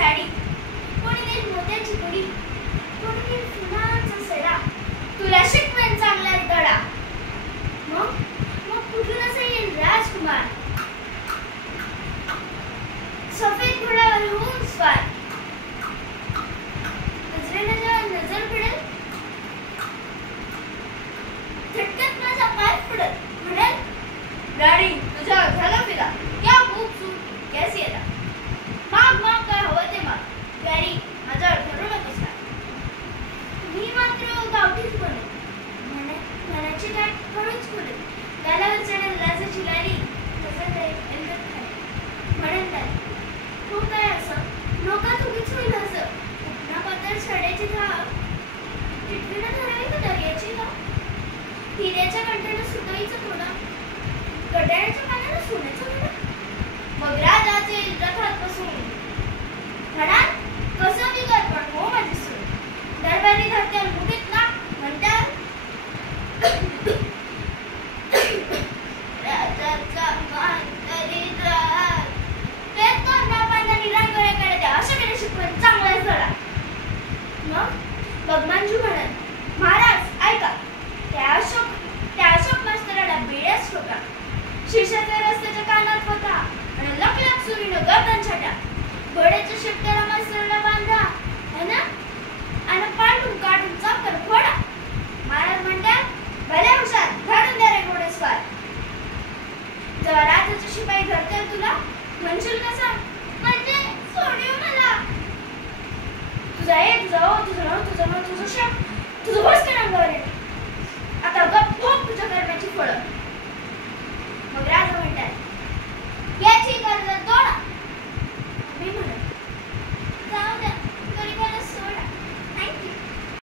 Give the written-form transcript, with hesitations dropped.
साडी, कोणी देईल मोत्याची कडी, कोणी देईल फुलांचा सडा. तुला शिकवेन चांगला धडा. मग मग कुठून असं येईल राजकुमार, सफेद घोड्यावर होऊन स्वार. नजरेला जेव्हा नजर पडेल, झटक्यात माझा पाय पडल. म्हणेल, राणी तुझ्या घराला फिरा, क्या खूबसूरत कैसी अदा. माग माग काय हवं ते माग, प्यारी माझ्यावर धरू नकोस ना. मी मात्र गावठीच बनेल, मनाची गाठ हळूच खोलेल. गालावर चढेल लाजाची लाली, नजर जाईल एलगत खाली. म्हणेल नाही, हो काय असं, लोकात उगीच होईल असं. उपना पातळ साड्याची धाव, टिटवीनं धरावी का दर्याची गाव. हिऱ्याच्या कंठानं सुतईचं थोडं, गड्याच्या कानानं सोन्याचं थोडं. मग राजाचे रथात बसून म्हणाल, कसं बिगर पण हो माझी सून. दरबारी धरत्या मुठीत ना, म्हणत्या राजाचा मान करीत राहा. ते तर नापांडानी रांगोळ्याकडे द्या, अशा वेळी शिकवण चांगलाच धडा. मग बगमांजू म्हणत, महाराज ऐका, त्या अशोक मास्तराला बेड्याच ठोका. शिष्याच्या रस्त्याच्या कानात होता आणि लकलक सुरीनं गर्दन छाटा. घोड्याच्या शेपट्याला मास्तराला बांधा आणि पांडून काढून चाकर फोडा. महाराज म्हणतात, भल्या हुशार, घालून द्या रे घोडेस्वार. जेव्हा राजाचे शिपाई धरतील तुला, म्हणशील कसा, म्हणजे सोडीव मला. तुझा तुझं तुझं तुझं तुझं